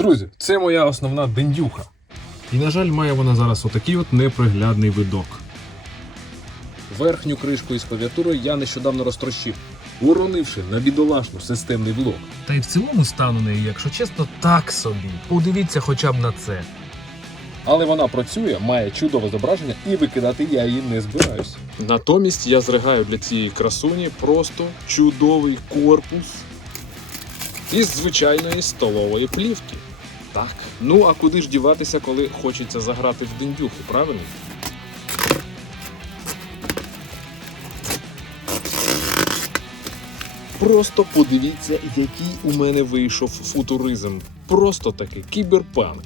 Друзі, це моя основна дендюха. І, на жаль, має вона зараз отакий от неприглядний видок. Верхню кришку із клавіатурою я нещодавно розтрощив, уронивши на бідолашну системний блок. Та й в цілому стан у неї, якщо чесно, так собі. Подивіться хоча б на це. Але вона працює, має чудове зображення і викидати я її не збираюсь. Натомість я зригаю для цієї красуні просто чудовий корпус із звичайної столової плівки. Так. Ну а куди ж діватися, коли хочеться заграти в дендюху, правильно? Просто подивіться, який у мене вийшов футуризм. Просто таки кіберпанк.